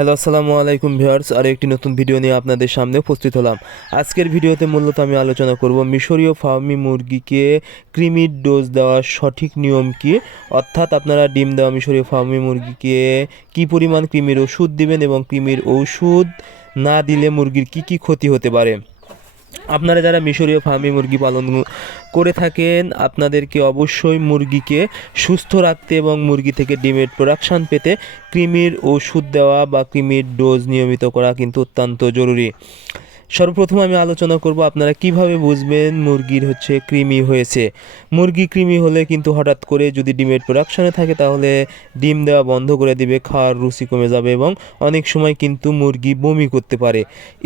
Hello, আসসালামু আলাইকুম viewers. আর একটি নতুন ভিডিও নিয়ে আপনাদের সামনে উপস্থিত হলাম। আজকের ভিডিওতে মূলত আমি আলোচনা করব মিশরীয় ফার্মি মুরগিকে কৃমির ডোজ দেওয়ার সঠিক নিয়ম কী, অর্থাৎ আপনারা ডিম দেওয়া মিশরীয় ফার্মি মুরগিকে কী পরিমাণ কৃমির ওষুধ দিবেন এবং কৃমির ওষুধ না দিলে মুরগির কী কী ক্ষতি হতে পারে। আপনারা যারা মিশরীয় ফার্মি মুরগি পালন করে থাকেন, আপনাদেরকে অবশ্যই মুরগিকে সুস্থ রাখতে এবং মুরগি থেকে ডিমের প্রোডাকশান পেতে কৃমির ওষুধ দেওয়া বা কৃমির ডোজ নিয়মিত করা কিন্তু অত্যন্ত জরুরি। সর্বপ্রথম আমি আলোচনা করব আপনারা কিভাবে বুঝবেন মুরগির কৃমি হয়েছে। মুরগি কৃমি হলে কিন্তু হঠাৎ করে যদি ডিমের প্রোডাকশানে থাকে তাহলে ডিম দেওয়া বন্ধ করে দিবে, খাওয়ার রুচি কমে যাবে এবং অনেক সময় কিন্তু মুরগি বমি করতে পারে।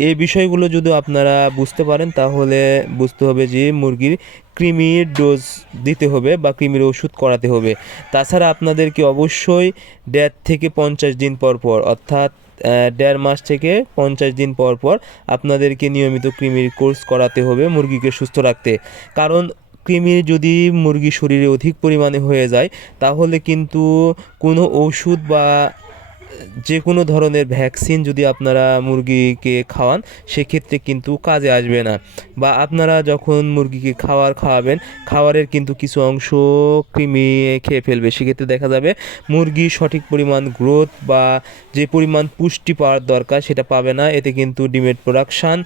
এই বিষয়গুলো যদি আপনারা বুঝতে পারেন তাহলে বুঝতে হবে যে মুরগির কৃমির ডোজ দিতে হবে বা কৃমির ওষুধ করাতে হবে। তাছাড়া আপনাদেরকে অবশ্যই 1.5 থেকে 50 দিন পর পর, অর্থাৎ 1.5 মাস থেকে 50 দিন পর পর আপনাদেরকে নিয়মিত কৃমির কোর্স করাতে হবে মুরগিকে সুস্থ রাখতে। কারণ কৃমির যদি মুরগির শরীরে অধিক পরিমাণে হয়ে যায় তাহলে কিন্তু কোনো ওষুধ বা যে কোনো ধরনের ভ্যাকসিন যদি আপনারা মুরগিকে খাওয়ান সেক্ষেত্রে কিন্তু কাজে আসবে না। বা আপনারা যখন মুরগিকে খাওয়াবেন, খাবারের কিন্তু কিছু অংশ কৃমি খেয়ে ফেলবে, সেক্ষেত্রে দেখা যাবে মুরগি সঠিক পরিমাণ গ্রোথ বা যে পরিমাণ পুষ্টি পাওয়ার দরকার সেটা পাবে না। এতে কিন্তু ডিমের প্রোডাকশান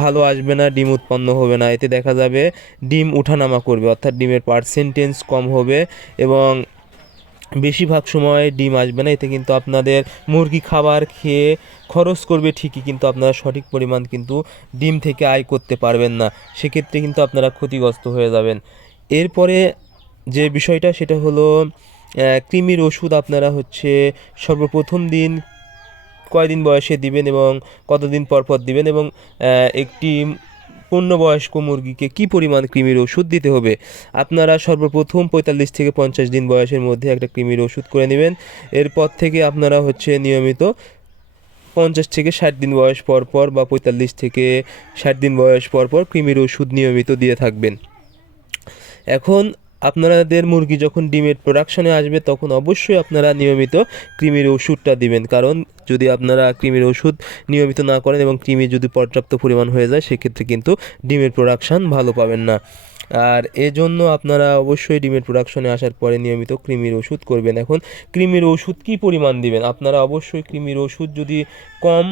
ভালো আসবে না, ডিম উৎপন্ন হবে না। এতে দেখা যাবে ডিম উঠানামা করবে, অর্থাৎ ডিমের পার্সেন্টেজ কম হবে এবং বেশিরভাগ সময় ডিম আসবে না। এতে কিন্তু আপনাদের মুরগি খাবার খেয়ে খরচ করবে ঠিকই, কিন্তু আপনারা সঠিক পরিমাণ কিন্তু ডিম থেকে আয় করতে পারবেন না। সেক্ষেত্রে কিন্তু আপনারা ক্ষতিগ্রস্ত হয়ে যাবেন। এরপরে যে বিষয়টা সেটা হলো কৃমির ওষুধ আপনারা সর্বপ্রথম দিন কয়দিন বয়সে দিবেন এবং কতদিন পর পর দিবেন এবং একটি পূর্ণবয়স্ক মুরগিকে কী পরিমাণ কৃমির ওষুধ দিতে হবে। আপনারা সর্বপ্রথম 45 থেকে 50 দিন বয়সের মধ্যে একটা কৃমির ওষুধ করে নেবেন। এরপর থেকে আপনারা নিয়মিত 50 থেকে 60 দিন বয়স পর পর বা 45 থেকে 60 দিন বয়স পর পর কৃমির ওষুধ নিয়মিত দিয়ে থাকবেন। এখন আপনাদের মুরগি যখন ডিমের প্রোডাকশানে আসবে তখন অবশ্যই আপনারা নিয়মিত কৃমির ওষুধটা দিবেন। কারণ যদি আপনারা কৃমির ওষুধ নিয়মিত না করেন এবং কৃমি যদি পর্যাপ্ত পরিমাণ হয়ে যায় সেক্ষেত্রে কিন্তু ডিমের প্রোডাকশান ভালো পাবেন না। আর এজন্য আপনারা অবশ্যই ডিমের প্রোডাকশনে আসার পরে নিয়মিত কৃমির ওষুধ করবেন। এখন কৃমির ওষুধ কী পরিমাণ দিবেন, আপনারা অবশ্যই কৃমির ওষুধ যদি কম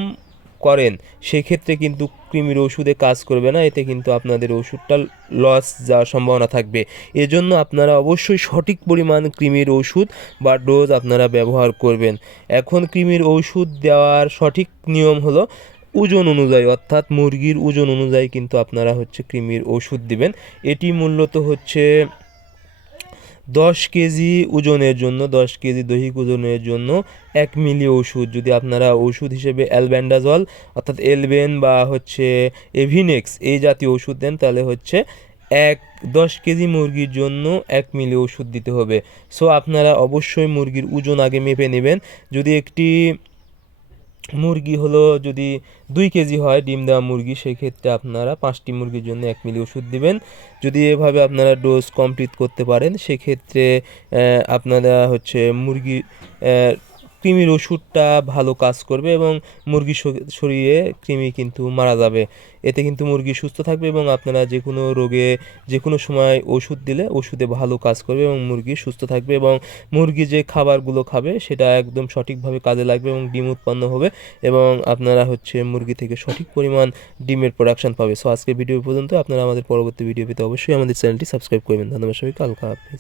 করেন সেক্ষেত্রে কিন্তু কৃমির ওষুধে কাজ করবে না, এতে কিন্তু আপনাদের ওষুধটা লস যাওয়ার সম্ভাবনা থাকবে। এজন্য আপনারা অবশ্যই সঠিক পরিমাণ কৃমির ওষুধ বা ডোজ আপনারা ব্যবহার করবেন। এখন কৃমির ওষুধ দেওয়ার সঠিক নিয়ম হলো ওজন অনুযায়ী, অর্থাৎ মুরগির ওজন অনুযায়ী কিন্তু আপনারা কৃমির ওষুধ দিবেন। এটি মূলত 10 কেজি ওজনের জন্য, 10 কেজি দৈহিক ওজনের জন্য 1 মিলি ওষুধ যদি আপনারা ওষুধ হিসেবে অ্যালবেন্ডাজল অর্থাৎ এলবেন বা এভিনেক্স এই জাতীয় ওষুধ দেন তাহলে 10 কেজি মুরগির জন্য 1 মিলি ওষুধ দিতে হবে। সো আপনারা অবশ্যই মুরগির ওজন আগে মেপে নেবেন। যদি একটি মুরগি যদি 2 কেজি হয় ডিম দেওয়া মুরগি, সেক্ষেত্রে আপনারা 5টি মুরগির জন্য 1 মিলি ওষুধ দিবেন। যদি এভাবে আপনারা ডোজ কমপ্লিট করতে পারেন সেক্ষেত্রে আপনারা মুরগির কৃমির ওষুধটা ভালো কাজ করবে এবং মুরগির শরীরে কৃমি কিন্তু মারা যাবে। এতে কিন্তু মুরগি সুস্থ থাকবে এবং আপনারা যে কোনো রোগে যে কোনো সময় ওষুধ দিলে ওষুধে ভালো কাজ করবে এবং মুরগি সুস্থ থাকবে এবং মুরগি যে খাবারগুলো খাবে সেটা একদম সঠিকভাবে কাজে লাগবে এবং ডিম উৎপন্ন হবে এবং আপনারা মুরগি থেকে সঠিক পরিমাণ ডিমের প্রোডাকশন পাবে। সো আজকের ভিডিও পর্যন্ত। আপনারা আমাদের পরবর্তী ভিডিও পেতে অবশ্যই আমাদের চ্যানেলটি সাবস্ক্রাইব করবেন। ধন্যবাদ সবাইকে। আল্লাহ হাফেজ।